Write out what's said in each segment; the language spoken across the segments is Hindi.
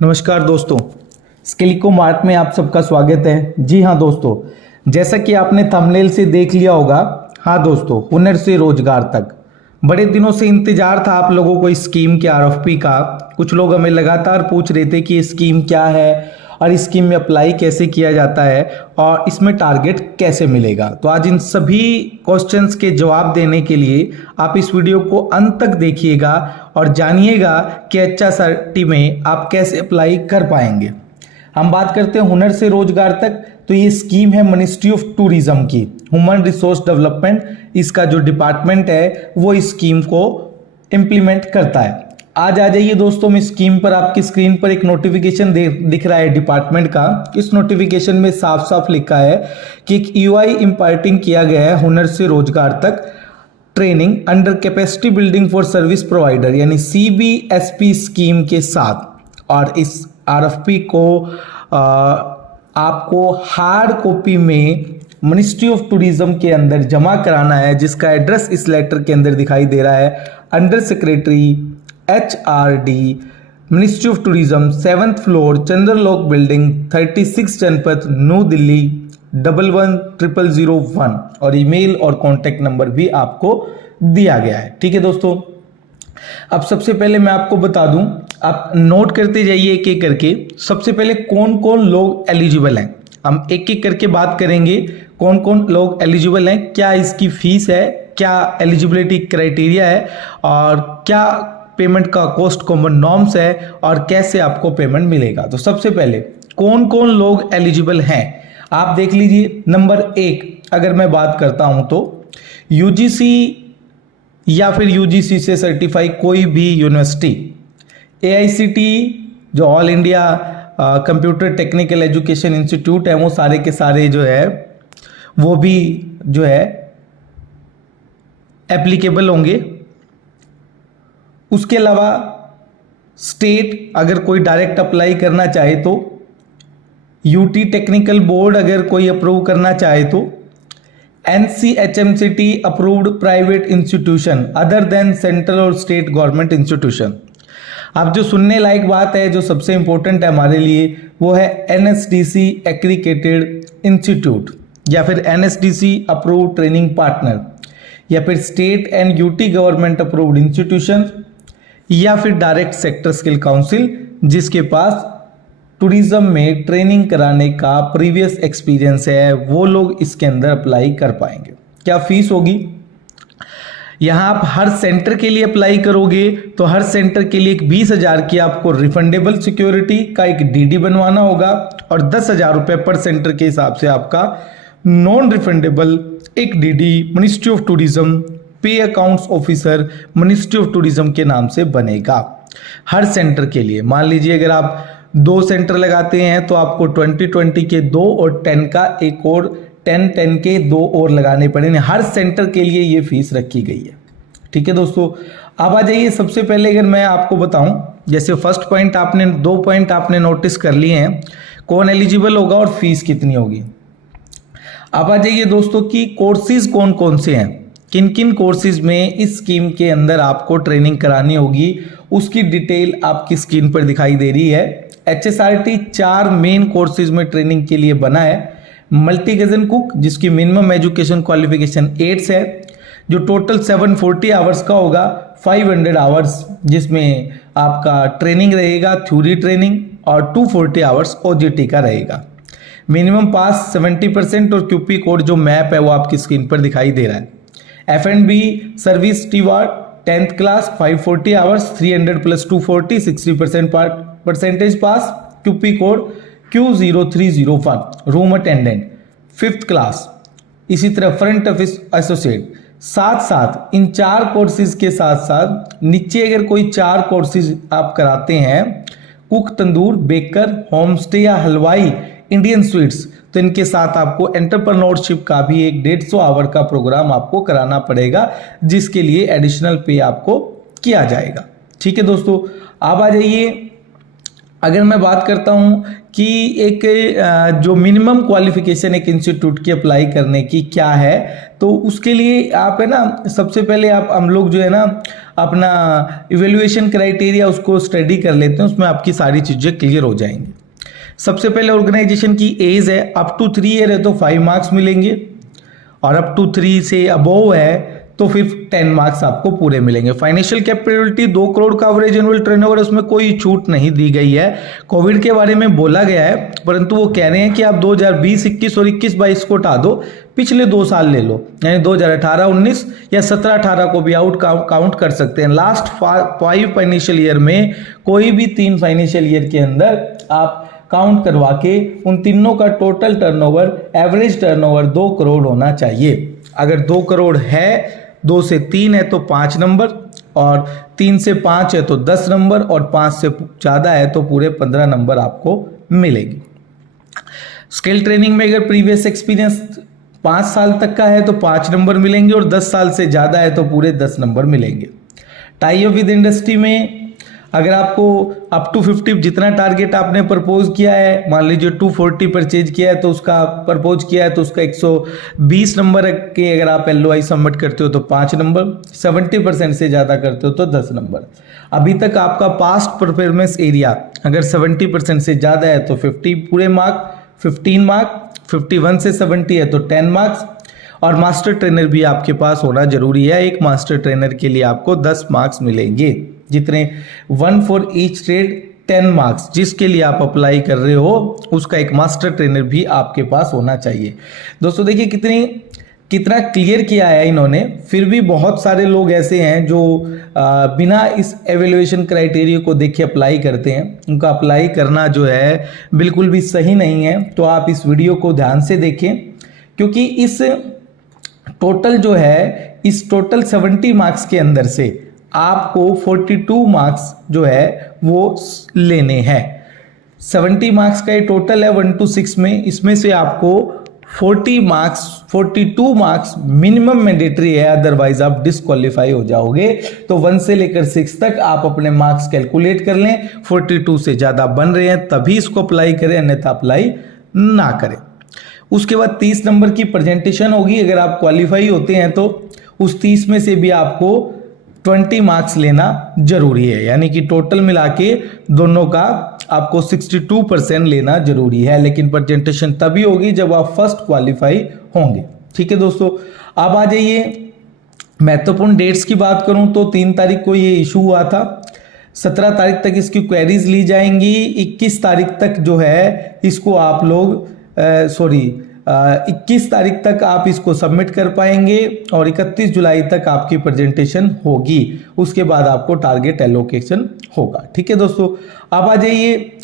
नमस्कार दोस्तों, स्किलिको मार्ट में आप सबका स्वागत है। जी हाँ दोस्तों, जैसा कि आपने थंबनेल से देख लिया होगा, हाँ दोस्तों, हुनर से रोजगार तक बड़े दिनों से इंतजार था आप लोगों को इस स्कीम के आरएफपी का। कुछ लोग हमें लगातार पूछ रहे थे कि ये स्कीम क्या है और इस स्कीम में अप्लाई कैसे किया जाता है और इसमें टारगेट कैसे मिलेगा। तो आज इन सभी क्वेश्चंस के जवाब देने के लिए आप इस वीडियो को अंत तक देखिएगा और जानिएगा कि HSRT में आप कैसे अप्लाई कर पाएंगे। हम बात करते हैं हुनर से रोजगार तक, तो ये स्कीम है मिनिस्ट्री ऑफ टूरिज्म की, ह्यूमन रिसोर्स डेवलपमेंट। इसका जो डिपार्टमेंट है वो इस स्कीम को इम्प्लीमेंट करता है। आज आ जाइए दोस्तों, मैं स्कीम पर आपकी स्क्रीन पर एक नोटिफिकेशन दिख रहा है डिपार्टमेंट का। इस नोटिफिकेशन में साफ साफ लिखा है कि एक यूआई इम्पार्टिंग किया गया है हुनर से रोजगार तक training under capacity building for service provider यानी CBSP स्कीम के साथ। और इस आरएफपी को आपको हार्ड कॉपी में मिनिस्ट्री ऑफ टूरिज्म के अंदर जमा कराना है, जिसका एड्रेस इस लेटर के अंदर दिखाई दे रहा है। Under secretary HRD ministry of tourism, 7th floor, Chandralok building, 36 Janpath, new Delhi 111001। और ईमेल और कॉन्टैक्ट नंबर भी आपको दिया गया है। ठीक है दोस्तों, अब सबसे पहले मैं आपको बता दूं, आप नोट करते जाइए एक एक करके। सबसे पहले कौन कौन लोग एलिजिबल हैं, हम एक एक करके बात करेंगे। कौन कौन लोग एलिजिबल हैं, क्या इसकी फीस है, क्या एलिजिबिलिटी क्राइटेरिया है और क्या पेमेंट का कॉस्ट कॉमन नॉर्म्स है और कैसे आपको पेमेंट मिलेगा। तो सबसे पहले कौन कौन लोग एलिजिबल हैं आप देख लीजिए। नंबर 1 अगर मैं बात करता हूं तो UGC या फिर UGC से सर्टिफाई कोई भी यूनिवर्सिटी, AICTE जो all India computer technical education institute है, वो सारे के सारे जो है वो भी जो है एप्लीकेबल होंगे। उसके अलावा स्टेट अगर कोई डायरेक्ट अप्लाई करना चाहे तो, UT टेक्निकल बोर्ड अगर कोई अप्रूव करना चाहे तो, NCHMCT approved private institution other than central और स्टेट गवर्नमेंट इंस्टीट्यूशन। अब जो सुनने लायक बात है, जो सबसे इंपॉर्टेंट है हमारे लिए, वो है NSDC एक्रीकेटेड इंस्टीट्यूट या फिर NSDC अप्रूव्ड ट्रेनिंग पार्टनर या फिर state and UT government approved institution या फिर डायरेक्ट सेक्टर स्किल काउंसिल जिसके पास टूरिज्म में ट्रेनिंग कराने का प्रीवियस एक्सपीरियंस है, वो लोग इसके अंदर अप्लाई कर पाएंगे। क्या फीस होगी, यहाँ आप हर सेंटर के लिए अप्लाई करोगे तो हर सेंटर के लिए एक 20,000 की आपको रिफंडेबल सिक्योरिटी का एक DD बनवाना होगा और 10,000 रुपये पर सेंटर के हिसाब से आपका नॉन रिफंडेबल एक DD मिनिस्ट्री ऑफ टूरिज्म पे accounts officer ministry of tourism के नाम से बनेगा हर सेंटर के लिए। मान लीजिए अगर आप 2 सेंटर लगाते हैं तो आपको 2020 के 2 और 10 का एक और 10 के 2 और लगाने पड़ेंगे। हर सेंटर के लिए ये फीस रखी गई है। ठीक है दोस्तों, अब आ जाइए। सबसे पहले अगर मैं आपको बताऊं, जैसे फर्स्ट पॉइंट आपने 2 पॉइंट आपने नोटिस कर लिए हैं, कौन एलिजिबल होगा और फीस कितनी होगी। अब आ जाइए दोस्तों कि कोर्सेज कौन कौन से हैं, किन किन कोर्सेज में इस स्कीम के अंदर आपको ट्रेनिंग करानी होगी, उसकी डिटेल आपकी स्क्रीन पर दिखाई दे रही है। HSRT 4 मेन कोर्सेज में ट्रेनिंग के लिए बना है। मल्टी गजन कुक जिसकी मिनिमम एजुकेशन क्वालिफिकेशन 8 है, जो टोटल 740 आवर्स का होगा, 500 आवर्स जिसमें आपका ट्रेनिंग रहेगा, थ्योरी ट्रेनिंग, और 240 आवर्स OJT का रहेगा। मिनिमम पास 70% और QP कोड जो मैप है वो आपकी स्क्रीन पर दिखाई दे रहा है। F&B service steward 10th class 540 hours, 300 + 240 60% percentage pass, QP code Q0301। Room attendant 5th class, इसी तरह फ्रंट ऑफिस एसोसिएट। साथ साथ इन 4 कोर्सेज के साथ साथ नीचे अगर कोई 4 कोर्सेज आप कराते हैं, कुक, तंदूर, बेकर, होम स्टे या हलवाई, इंडियन स्वीट्स, तो इनके साथ आपको एंटरप्रेन्योरशिप का भी एक 150 आवर का प्रोग्राम आपको कराना पड़ेगा, जिसके लिए एडिशनल पे आपको किया जाएगा। ठीक है दोस्तों, अब आ जाइए अगर मैं बात करता हूँ कि एक जो मिनिमम क्वालिफिकेशन एक इंस्टीट्यूट की अप्लाई करने की क्या है, तो उसके लिए आप है ना, सबसे पहले आप हम लोग जो है ना अपना इवेल्युएशन क्राइटेरिया उसको स्टडी कर लेते हैं, उसमें आपकी सारी चीज़ें क्लियर हो जाएंगी। सबसे पहले ऑर्गेनाइजेशन की एज है, अप टू 3 ईयर है तो 5 मार्क्स मिलेंगे, और अप टू 3 से अबोव है तो फिर 10 मार्क्स आपको पूरे मिलेंगे। फाइनेंशियल कैपेबिलिटी 2 करोड़ का एवरेज एनुअल टर्नओवर, उसमें कोई छूट नहीं दी गई है। कोविड के बारे में बोला गया है, परंतु वो कह रहे हैं कि आप 2020, 21 और 21-22 को हटा दो, पिछले 2 साल ले लो, यानी 2018-19 या 17-18 को भी आउट काउंट कर सकते हैं। लास्ट 5 फाइनेंशियल ईयर में कोई भी 3 फाइनेंशियल ईयर के अंदर आप काउंट करवा के उन तीनों का total turnover, average turnover 2 crore होना चाहिए। अगर 2 करोड़ है, 2 से 3 है तो 5 नंबर, और 3 से 5 है तो 10 नंबर, और 5 से ज़्यादा है तो पूरे 15 नंबर आपको मिलेगी। स्किल ट्रेनिंग में अगर प्रीवियस एक्सपीरियंस 5 साल तक का है तो 5 नंबर मिलेंगे, और 10 साल से ज़्यादा है तो पूरे 10 नंबर मिलेंगे। टाई अप विद इंडस्ट्री में अगर आपको अप टू 50 जितना टारगेट आपने प्रपोज किया है, मान लीजिए 240 परचेज किया है तो उसका प्रपोज किया है तो उसका 120 नंबर के अगर आप LOI सबमिट करते हो तो 5 नंबर, 70% से ज़्यादा करते हो तो 10 नंबर। अभी तक आपका पास्ट परफॉर्मेंस एरिया अगर 70% से ज़्यादा है तो 50 पूरे मार्क, 15 मार्क, 51 से 70 है तो 10 मार्क्स, और मास्टर ट्रेनर भी आपके पास होना जरूरी है। एक मास्टर ट्रेनर के लिए आपको 10 मार्क्स मिलेंगे, जितने 1 फॉर ईच ट्रेड 10 मार्क्स, जिसके लिए आप अप्लाई कर रहे हो उसका एक मास्टर ट्रेनर भी आपके पास होना चाहिए। दोस्तों देखिए कितना क्लियर किया है इन्होंने। फिर भी बहुत सारे लोग ऐसे हैं जो बिना इस एवेल्युएशन क्राइटेरिया को देखे अप्लाई करते हैं। उनका अप्लाई करना जो है बिल्कुल भी सही नहीं है। तो आप इस वीडियो को ध्यान से देखें, क्योंकि इस टोटल जो है, इस टोटल 70 मार्क्स के अंदर से आपको 42 मार्क्स जो है वो लेने हैं। 70 मार्क्स का ये टोटल है 1 to 6 में, इसमें से आपको 42 मार्क्स मिनिमम मैंडेटरी है, अदरवाइज आप डिस्क्वालीफाई हो जाओगे। तो 1 से लेकर 6 तक आप अपने मार्क्स कैलकुलेट कर लें, 42 से ज़्यादा बन रहे हैं तभी इसको अप्लाई करें, अन्यथा अप्लाई ना करें। उसके बाद 30 नंबर की प्रेजेंटेशन होगी। अगर आप क्वालिफाई होते हैं तो उस 30 में से भी आपको 20 मार्क्स लेना जरूरी है, यानी कि टोटल मिला के दोनों का आपको 62% लेना जरूरी है। लेकिन प्रेजेंटेशन तभी होगी जब आप फर्स्ट क्वालिफाई होंगे। ठीक है दोस्तों, अब आ जाइए महत्वपूर्ण डेट्स की बात करूं तो 3 तारीख को ये इशू हुआ था, 17 तारीख तक इसकी क्वेरीज ली जाएंगी, 21 तारीख तक जो है इसको आप लोग 21 तारीख तक आप इसको सबमिट कर पाएंगे, और 31 जुलाई तक आपकी प्रेजेंटेशन होगी। उसके बाद आपको टारगेट एलोकेशन होगा। ठीक है दोस्तों, अब आ जाइए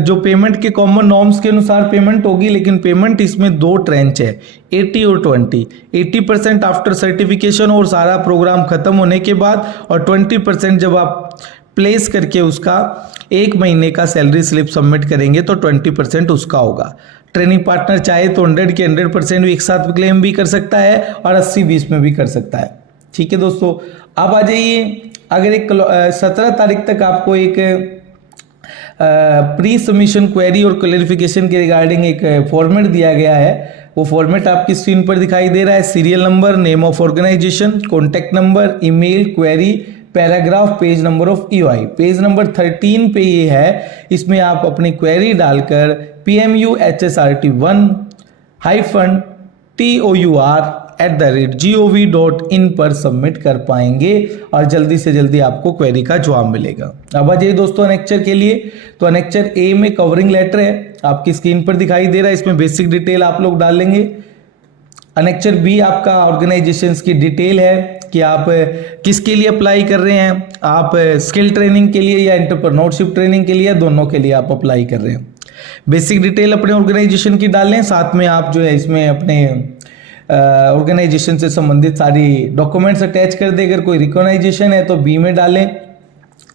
जो पेमेंट के कॉमन नॉर्म्स के अनुसार पेमेंट होगी, लेकिन पेमेंट इसमें 2 ट्रेंच है, 80 और 20। 80% आफ्टर सर्टिफिकेशन और सारा प्रोग्राम खत्म होने के बाद, और 20% जब आप प्लेस करके उसका 1 महीने का सैलरी स्लिप सबमिट करेंगे तो 20% उसका होगा। ट्रेनिंग पार्टनर चाहे तो 100 के 100% भी एक साथ क्लेम भी कर सकता है, और 80-20 में भी कर सकता है। ठीक है दोस्तों, अब आ जाइए, अगर एक 17 तारीख तक आपको एक प्री सबमिशन क्वेरी और क्लैरिफिकेशन के रिगार्डिंग एक फॉर्मेट दिया गया है। वो फॉर्मेट आपकी स्क्रीन पर दिखाई दे रहा है। Serial number, name of organisation, contact number, email, query, paragraph, page number of EOI। Page number 13 पे ये है, इसमें आप अपनी क्वेरी डालकर PMUHSRT1-TOUR@gov.in पर सबमिट कर पाएंगे, और जल्दी से जल्दी आपको क्वेरी का जवाब मिलेगा। अब आ जाइए दोस्तों अनेक्चर के लिए, तो अनेक्चर A में कवरिंग लेटर है, आपकी स्क्रीन पर दिखाई दे रहा है। इसमें बेसिक डिटेल आप लोग डाल लेंगे। अनेक्चर B आपका ऑर्गेनाइजेशंस की डिटेल है कि आप किसके लिए अप्लाई कर रहे हैं, आप स्किल ट्रेनिंग के लिए या एंटरप्रेन्योरशिप ट्रेनिंग के लिए, दोनों के लिए आप अप्लाई कर रहे हैं। बेसिक डिटेल अपने ऑर्गेनाइजेशन की डालें, साथ में आप जो है इसमें अपने ऑर्गेनाइजेशन से संबंधित सारी डॉक्यूमेंट्स अटैच कर दे। अगर कोई रिकॉग्नाइजेशन है तो B में डालें।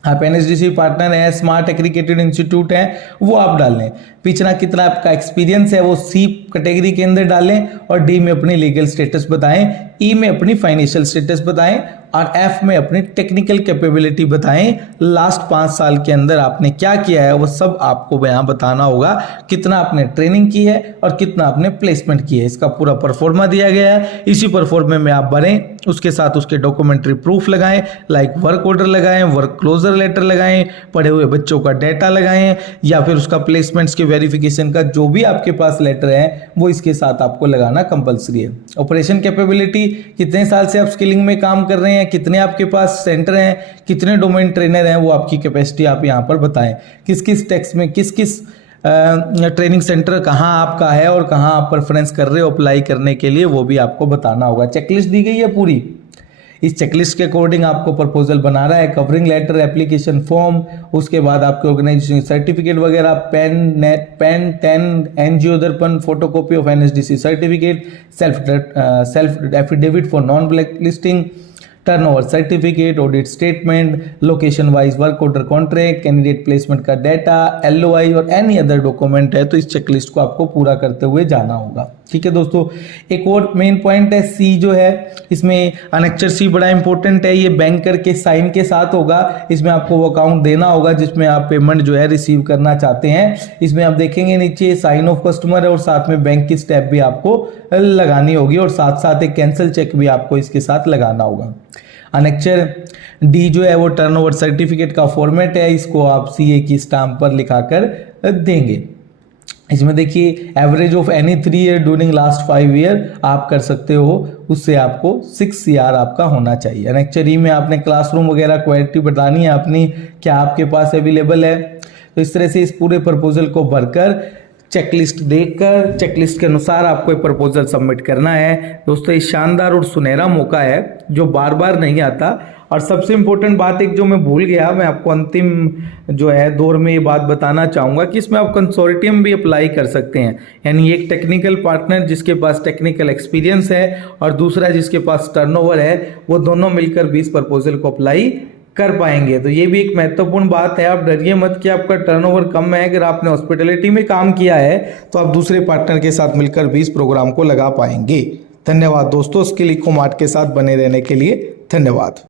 आप NSDC पार्टनर है, स्मार्ट एग्रीगेटेड इंस्टीट्यूट है, वो आप डालें। पिछला कितना आपका एक्सपीरियंस है वो C कैटेगरी के अंदर डालें, और D में अपनी लीगल स्टेटस बताएं, E में अपनी फाइनेंशियल स्टेटस बताएं, और एफ में अपनी टेक्निकल कैपेबिलिटी बताएं। लास्ट 5 साल के अंदर आपने क्या किया है वो सब आपको यहाँ बताना होगा, कितना आपने ट्रेनिंग की है और कितना आपने प्लेसमेंट की है। इसका पूरा परफॉर्मा दिया गया है, इसी परफॉर्मे में आप भरें, उसके साथ उसके डॉक्यूमेंट्री प्रूफ लगाएं, लाइक वर्क ऑर्डर लगाएं, वर्क क्लोजर लेटर लगाएं, पढ़े हुए बच्चों का डेटा लगाएं, या फिर उसका प्लेसमेंट्स के वेरिफिकेशन का जो भी आपके पास लेटर है वो इसके साथ आपको लगाना कंपलसरी है। ऑपरेशन कैपेबिलिटी, कितने साल से आप स्किलिंग में काम कर रहे हैं, कितने आपके पास सेंटर हैं, कितने डोमेन ट्रेनर हैं, वो आपकी कैपेसिटी आप यहाँ पर बताएं। किस किस टेक्स्ट में किस किस ट्रेनिंग सेंटर कहाँ आपका है और कहाँ आप प्रेफरेंस कर रहे हो अप्लाई करने के लिए, वो भी आपको बताना होगा। चेकलिस्ट दी गई है पूरी, इस चेकलिस्ट के अकॉर्डिंग आपको प्रपोजल बना रहा है। कवरिंग लेटर, एप्लीकेशन फॉर्म, उसके बाद आपके ऑर्गेनाइजेशन सर्टिफिकेट वगैरह, पेन 10 एनजीओ दर्पण, photocopy of NSDC certificate, self affidavit for non black listing, turnover certificate, audit statement, location wise work order contract, candidate placement का डाटा, एलओआई और एनी अदर डॉक्यूमेंट है तो इस चेकलिस्ट को आपको पूरा करते हुए जाना होगा। ठीक है दोस्तों, एक और मेन पॉइंट है सी जो है, इसमें अनेक्चर सी बड़ा इंपॉर्टेंट है। ये बैंकर के साइन के साथ होगा, इसमें आपको वो अकाउंट देना होगा जिसमें आप पेमेंट जो है रिसीव करना चाहते हैं। इसमें आप देखेंगे नीचे साइन ऑफ कस्टमर है और साथ में बैंक की स्टेप भी आपको लगानी होगी और साथ साथ एक कैंसिल चेक भी आपको इसके साथ लगाना होगा। अनेक्चर डी जो है वो टर्नओवर सर्टिफिकेट का फॉर्मेट है, इसको आप सीए की स्टाम्प पर लिखाकर देंगे। इसमें देखिए average of any 3 year during last 5 year आप कर सकते हो, उससे आपको 6 CR आपका होना चाहिए। अनेक्चर ई में आपने क्लासरूम वगैरह क्वालिटी बतानी है अपनी, क्या आपके पास अवेलेबल है। तो इस तरह से इस पूरे प्रपोजल को भरकर चेकलिस्ट देखकर चेकलिस्ट के अनुसार आपको एक प्रपोजल सबमिट करना है। दोस्तों ये शानदार और सुनहरा मौका है जो बार बार नहीं आता। और सबसे इम्पोर्टेंट बात एक जो मैं भूल गया, मैं आपको अंतिम जो है दौर में ये बात बताना चाहूँगा कि इसमें आप कंसोर्टियम भी अप्लाई कर सकते हैं, यानी एक टेक्निकल पार्टनर जिसके पास टेक्निकल एक्सपीरियंस है और दूसरा जिसके पास टर्नओवर है, वो दोनों मिलकर भी इस प्रपोजल को अप्लाई कर पाएंगे। तो ये भी एक महत्वपूर्ण बात है, आप डरिए मत कि आपका टर्नओवर कम है। अगर आपने हॉस्पिटैलिटी में काम किया है तो आप दूसरे पार्टनर के साथ मिलकर भी इस प्रोग्राम को लगा पाएंगे। धन्यवाद दोस्तों, स्किल इको मार्ट के साथ बने रहने के लिए धन्यवाद।